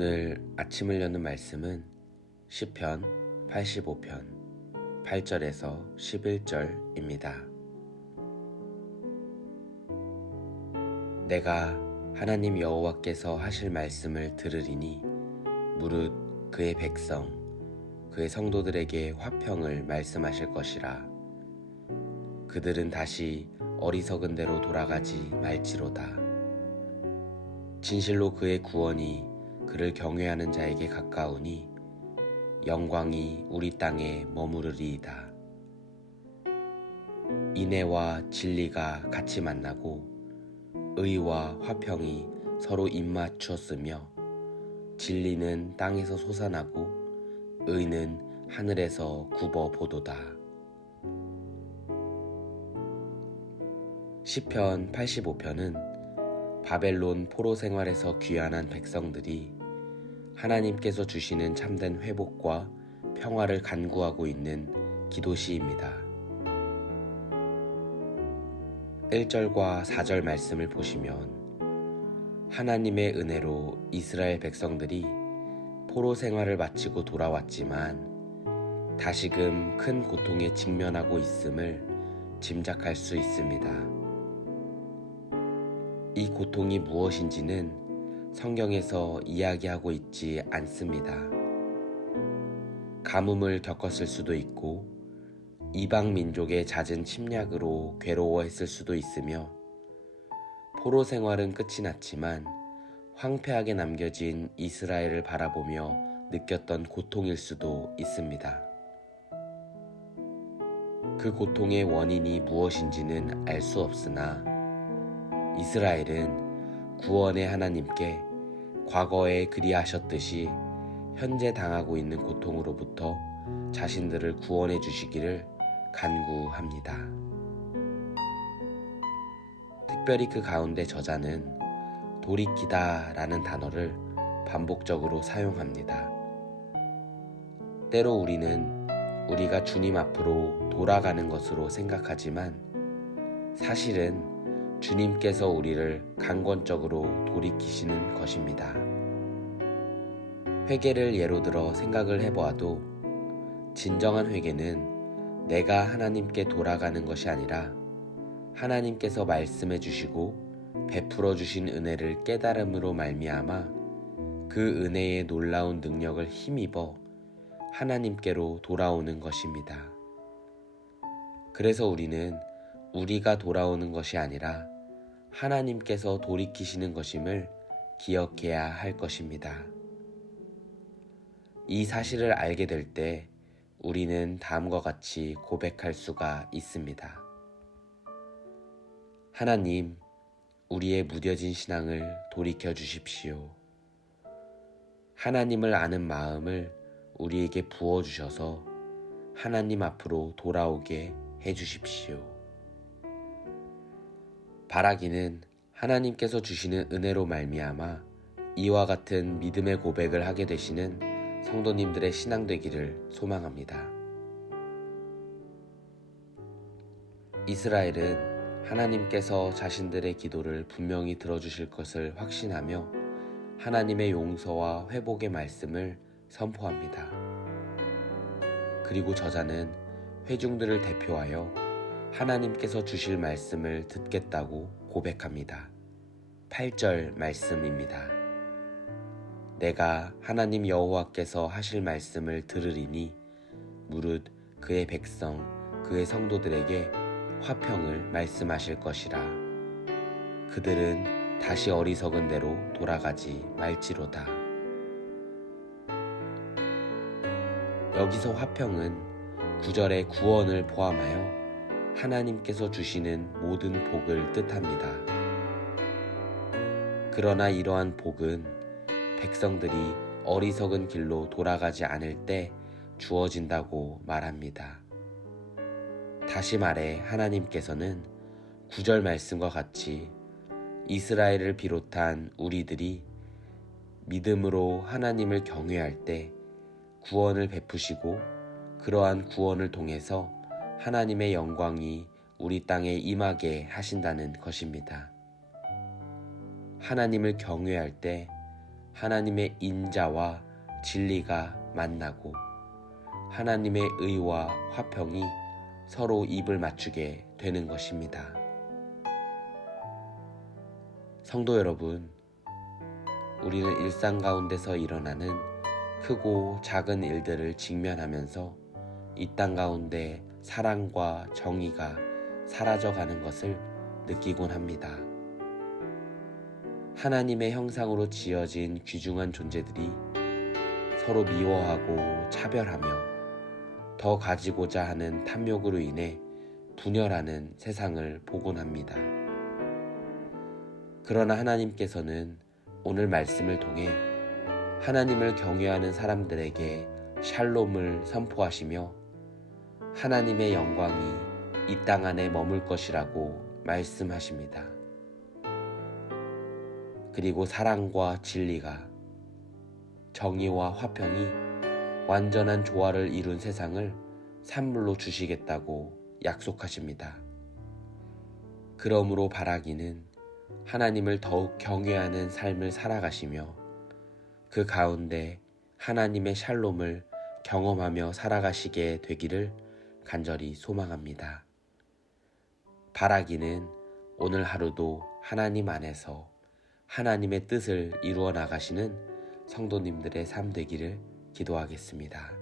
오늘 아침을 여는 말씀은 시편 85편 8절에서 11절입니다. 내가 하나님 여호와께서 하실 말씀을 들으리니 무릇 그의 백성 그의 성도들에게 화평을 말씀하실 것이라. 그들은 다시 어리석은 대로 돌아가지 말지로다. 진실로 그의 구원이 그를 경외하는 자에게 가까우니 영광이 우리 땅에 머무르리이다. 인애와 진리가 같이 만나고 의와 화평이 서로 입맞추었으며 진리는 땅에서 솟아나고 의는 하늘에서 굽어보도다. 시편 85편은 바벨론 포로 생활에서 귀환한 백성들이 하나님께서 주시는 참된 회복과 평화를 간구하고 있는 기도시입니다. 1절과 4절 말씀을 보시면 하나님의 은혜로 이스라엘 백성들이 포로 생활을 마치고 돌아왔지만 다시금 큰 고통에 직면하고 있음을 짐작할 수 있습니다. 이 고통이 무엇인지는 성경에서 이야기하고 있지 않습니다. 가뭄을 겪었을 수도 있고 이방 민족의 잦은 침략으로 괴로워했을 수도 있으며 포로 생활은 끝이 났지만 황폐하게 남겨진 이스라엘을 바라보며 느꼈던 고통일 수도 있습니다. 그 고통의 원인이 무엇인지는 알 수 없으나 이스라엘은 구원의 하나님께 과거에 그리하셨듯이 현재 당하고 있는 고통으로부터 자신들을 구원해 주시기를 간구합니다. 특별히 그 가운데 저자는 돌이키다 라는 단어를 반복적으로 사용합니다. 때로 우리는 우리가 주님 앞으로 돌아가는 것으로 생각하지만 사실은 주님께서 우리를 강권적으로 돌이키시는 것입니다. 회개를 예로 들어 생각을 해보아도 진정한 회개는 내가 하나님께 돌아가는 것이 아니라 하나님께서 말씀해 주시고 베풀어 주신 은혜를 깨달음으로 말미암아 그 은혜의 놀라운 능력을 힘입어 하나님께로 돌아오는 것입니다. 그래서 우리는 우리가 돌아오는 것이 아니라 하나님께서 돌이키시는 것임을 기억해야 할 것입니다. 이 사실을 알게 될 때 우리는 다음과 같이 고백할 수가 있습니다. 하나님, 우리의 무뎌진 신앙을 돌이켜 주십시오. 하나님을 아는 마음을 우리에게 부어주셔서 하나님 앞으로 돌아오게 해주십시오. 바라기는 하나님께서 주시는 은혜로 말미암아 이와 같은 믿음의 고백을 하게 되시는 성도님들의 신앙 되기를 소망합니다. 이스라엘은 하나님께서 자신들의 기도를 분명히 들어주실 것을 확신하며 하나님의 용서와 회복의 말씀을 선포합니다. 그리고 저자는 회중들을 대표하여 하나님께서 주실 말씀을 듣겠다고 고백합니다. 8절 말씀입니다. 내가 하나님 여호와께서 하실 말씀을 들으리니 무릇 그의 백성 그의 성도들에게 화평을 말씀하실 것이라. 그들은 다시 어리석은 대로 돌아가지 말지로다. 여기서 화평은 9절의 구원을 포함하여 하나님께서 주시는 모든 복을 뜻합니다. 그러나 이러한 복은 백성들이 어리석은 길로 돌아가지 않을 때 주어진다고 말합니다. 다시 말해 하나님께서는 9절 말씀과 같이 이스라엘을 비롯한 우리들이 믿음으로 하나님을 경외할 때 구원을 베푸시고 그러한 구원을 통해서 하나님의 영광이 우리 땅에 임하게 하신다는 것입니다. 하나님을 경외할 때 하나님의 인자와 진리가 만나고 하나님의 의와 화평이 서로 입을 맞추게 되는 것입니다. 성도 여러분, 우리는 일상 가운데서 일어나는 크고 작은 일들을 직면하면서 이 땅 가운데 사랑과 정의가 사라져가는 것을 느끼곤 합니다. 하나님의 형상으로 지어진 귀중한 존재들이 서로 미워하고 차별하며 더 가지고자 하는 탐욕으로 인해 분열하는 세상을 보곤 합니다. 그러나 하나님께서는 오늘 말씀을 통해 하나님을 경외하는 사람들에게 샬롬을 선포하시며 하나님의 영광이 이 땅 안에 머물 것이라고 말씀하십니다. 그리고 사랑과 진리가, 정의와 화평이 완전한 조화를 이룬 세상을 산물로 주시겠다고 약속하십니다. 그러므로 바라기는 하나님을 더욱 경외하는 삶을 살아가시며 그 가운데 하나님의 샬롬을 경험하며 살아가시게 되기를 간절히 소망합니다. 바라기는 오늘 하루도 하나님 안에서 하나님의 뜻을 이루어 나가시는 성도님들의 삶 되기를 기도하겠습니다.